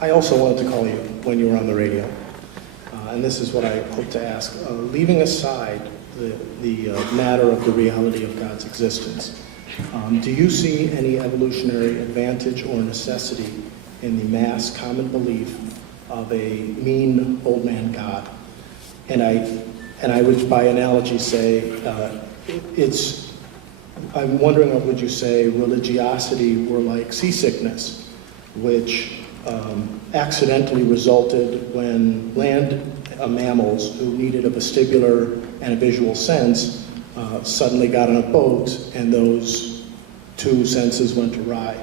I also wanted to call you when you were on the radio, and this is what I hope to ask. Leaving aside the matter of the reality of God's existence, do you see any evolutionary advantage or necessity in the mass common belief of a mean old man God? And I would, by analogy, say I'm wondering, would you say religiosity were like seasickness, which accidentally resulted when land mammals who needed a vestibular and a visual sense suddenly got on a boat, and those two senses went awry.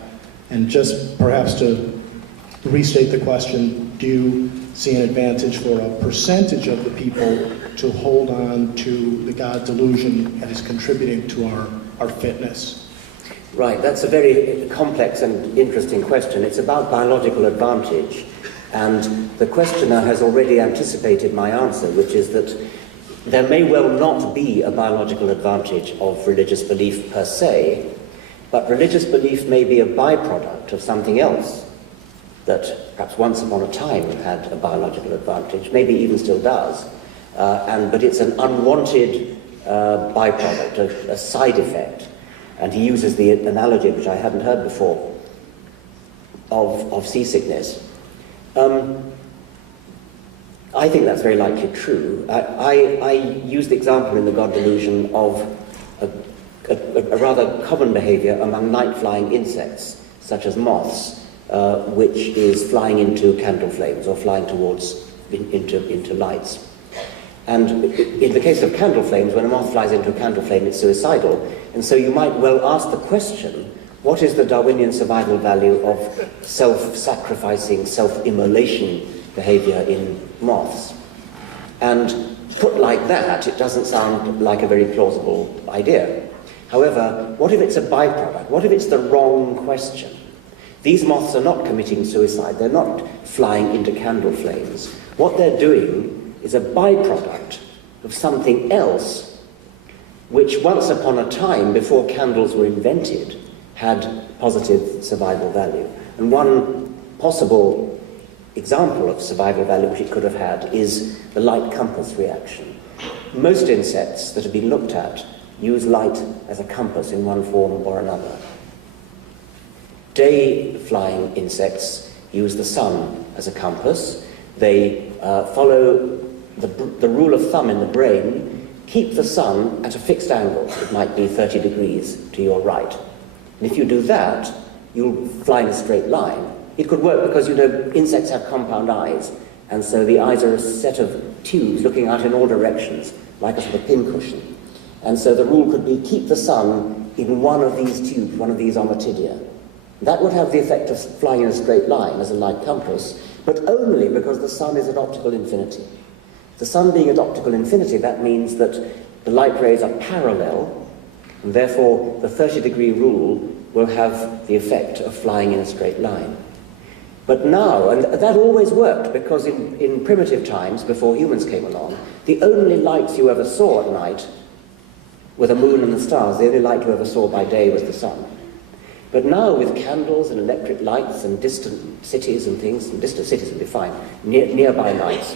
And just perhaps to restate the question, do you see an advantage for a percentage of the people to hold on to the God delusion that is contributing to our fitness? Right, that's a very complex and interesting question. It's about biological advantage, and the questioner has already anticipated my answer, which is that there may well not be a biological advantage of religious belief per se, but religious belief may be a byproduct of something else that perhaps once upon a time had a biological advantage, maybe even still does, but it's an unwanted byproduct, a side effect. And he uses the analogy, which I hadn't heard before, of seasickness. I think that's very likely true. I used the example in the God delusion of a rather common behavior among night-flying insects, such as moths, which is flying into candle flames or flying towards into lights. And in the case of candle flames, when a moth flies into a candle flame, it's suicidal. And so you might well ask the question, what is the Darwinian survival value of self-sacrificing, self-immolation behavior in moths? And put like that, it doesn't sound like a very plausible idea. However, what if it's a byproduct? What if it's the wrong question? These moths are not committing suicide. They're not flying into candle flames. What they're doing is a byproduct of something else which once upon a time, before candles were invented, had positive survival value. And one possible example of survival value which it could have had is the light compass reaction. Most insects that have been looked at use light as a compass in one form or another. Day-flying insects use the sun as a compass. They follow the rule of thumb in the brain, keep the sun at a fixed angle. It might be 30 degrees to your right. And if you do that, you'll fly in a straight line. It could work because, insects have compound eyes, and so the eyes are a set of tubes looking out in all directions, like a sort of pincushion. And so the rule could be keep the sun in one of these tubes, one of these ommatidia. That would have the effect of flying in a straight line as a light compass, but only because the sun is at optical infinity. The sun being at optical infinity, that means that the light rays are parallel, and therefore the 30-degree rule will have the effect of flying in a straight line. But now, and that always worked, because in primitive times, before humans came along, the only lights you ever saw at night were the moon and the stars. The only light you ever saw by day was the sun. But now, with candles and electric lights and distant cities and things, and distant cities would be fine, nearby lights,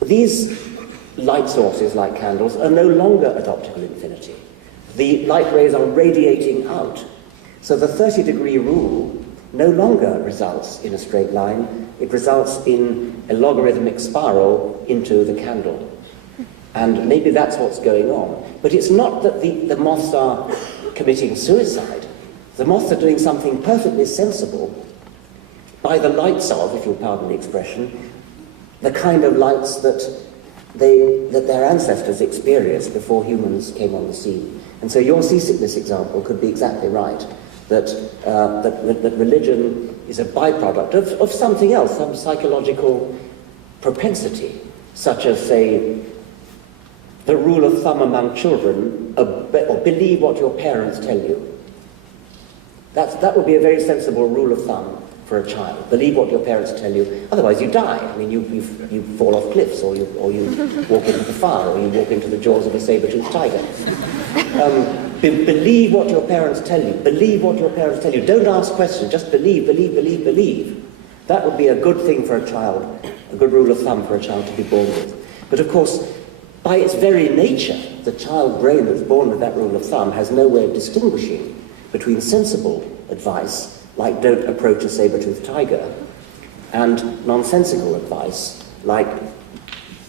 these light sources, like candles, are no longer at optical infinity. The light rays are radiating out. So the 30-degree rule no longer results in a straight line. It results in a logarithmic spiral into the candle. And maybe that's what's going on. But it's not that the moths are committing suicide. The moths are doing something perfectly sensible by the lights of, if you'll pardon the expression, the kind of lights that their ancestors experienced before humans came on the scene. And so your seasickness example could be exactly right, that religion is a byproduct of something else, some psychological propensity, such as, say, the rule of thumb among children, or believe what your parents tell you. That would be a very sensible rule of thumb for a child. Believe what your parents tell you, otherwise you die. I mean, you fall off cliffs, or you walk into the fire, or you walk into the jaws of a saber-toothed tiger. Believe what your parents tell you. Believe what your parents tell you. Don't ask questions. Just believe, believe, believe, believe. That would be a good thing for a child, a good rule of thumb for a child to be born with. But of course, by its very nature, the child brain that's born with that rule of thumb has no way of distinguishing between sensible advice, like don't approach a saber-toothed tiger, and nonsensical advice, like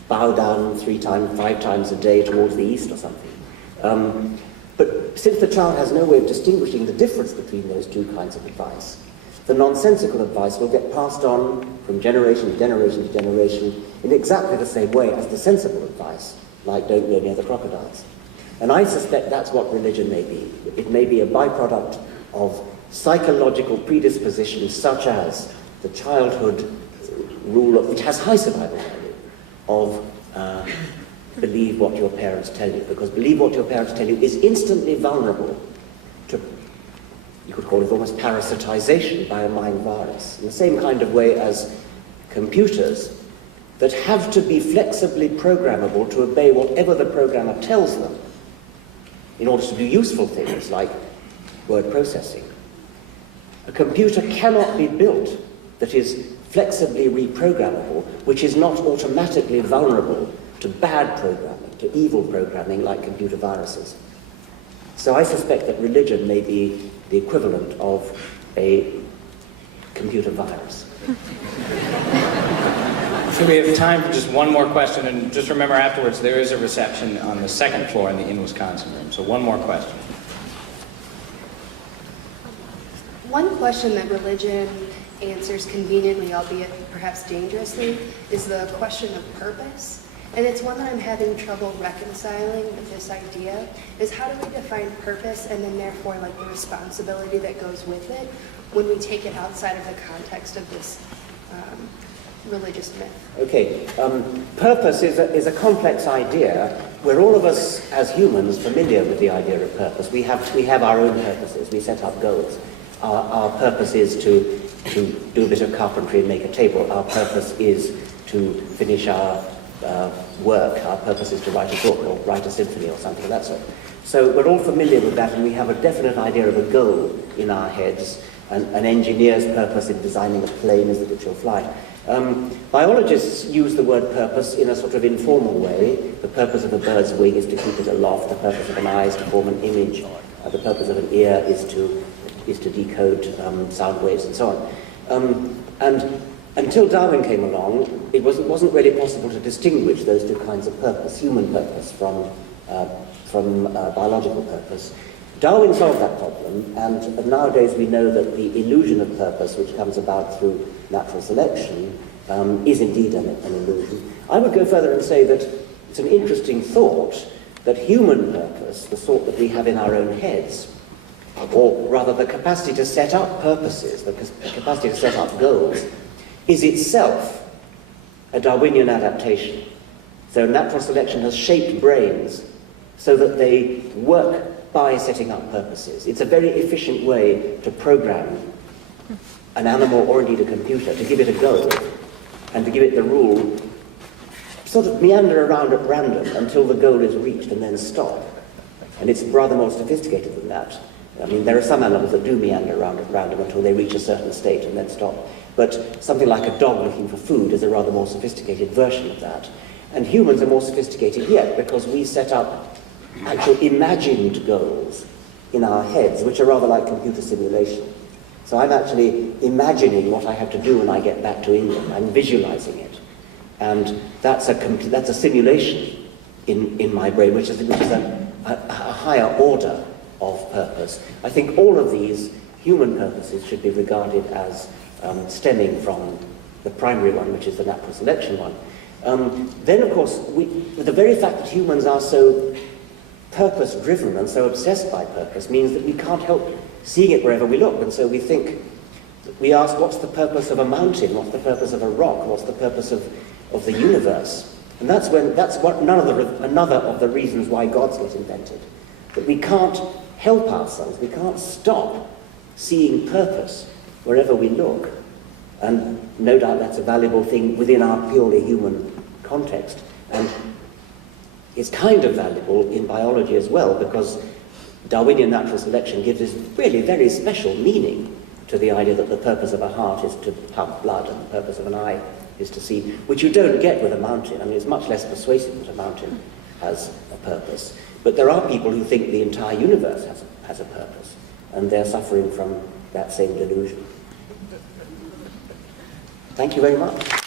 bow down 5 times a day towards the east or something. But since the child has no way of distinguishing the difference between those two kinds of advice, the nonsensical advice will get passed on from generation to generation to generation in exactly the same way as the sensible advice, like don't go near the crocodiles. And I suspect that's what religion may be. It may be a byproduct of psychological predispositions such as the childhood rule, which has high survival value, of believe what your parents tell you, because believe what your parents tell you is instantly vulnerable to, you could call it almost parasitization by a mind virus, in the same kind of way as computers that have to be flexibly programmable to obey whatever the programmer tells them in order to do useful things like word processing. A computer cannot be built that is flexibly reprogrammable, which is not automatically vulnerable to bad programming, to evil programming like computer viruses. So I suspect that religion may be the equivalent of a computer virus. So we have time for just one more question, and just remember afterwards there is a reception on the second floor in the In Wisconsin room. So one more question. One question that religion answers conveniently, albeit perhaps dangerously, is the question of purpose. And it's one that I'm having trouble reconciling with this idea, is how do we define purpose and then therefore like the responsibility that goes with it when we take it outside of the context of this religious myth? Okay, purpose is a complex idea. We're all of us as humans familiar with the idea of purpose. We have our own purposes. We set up goals. Our purpose is to do a bit of carpentry and make a table. Our purpose is to finish our work. Our purpose is to write a book or write a symphony or something of that sort. So we're all familiar with that, and we have a definite idea of a goal in our heads. An engineer's purpose in designing a plane is that it shall fly. Biologists use the word purpose in a sort of informal way. The purpose of a bird's wing is to keep it aloft. The purpose of an eye is to form an image. The purpose of an ear is to decode sound waves and so on. And until Darwin came along, it wasn't really possible to distinguish those two kinds of purpose, human purpose from biological purpose. Darwin solved that problem, and nowadays we know that the illusion of purpose, which comes about through natural selection, is indeed an illusion. I would go further and say that it's an interesting thought that human purpose, the sort that we have in our own heads, or rather the capacity to set up purposes, the capacity to set up goals, is itself a Darwinian adaptation. So natural selection has shaped brains so that they work by setting up purposes. It's a very efficient way to program an animal or indeed a computer, to give it a goal and to give it the rule, sort of meander around at random until the goal is reached and then stop. And it's rather more sophisticated than that. I mean, there are some animals that do meander around at random until they reach a certain state and then stop. But something like a dog looking for food is a rather more sophisticated version of that. And humans are more sophisticated yet because we set up actual imagined goals in our heads, which are rather like computer simulation. So I'm actually imagining what I have to do when I get back to England. I'm visualizing it. And that's a simulation in my brain, which is a higher order of purpose. I think all of these human purposes should be regarded as stemming from the primary one, which is the natural selection one. Then, of course, the very fact that humans are so purpose-driven and so obsessed by purpose means that we can't help seeing it wherever we look. And so we ask, what's the purpose of a mountain? What's the purpose of a rock? What's the purpose of the universe? And that's another of the reasons why gods get invented. That we can't help ourselves, we can't stop seeing purpose wherever we look. And no doubt that's a valuable thing within our purely human context. And it's kind of valuable in biology as well, because Darwinian natural selection gives this really very special meaning to the idea that the purpose of a heart is to pump blood and the purpose of an eye is to see, which you don't get with a mountain. I mean, it's much less persuasive that a mountain has a purpose. But there are people who think the entire universe has a purpose, and they're suffering from that same delusion. Thank you very much.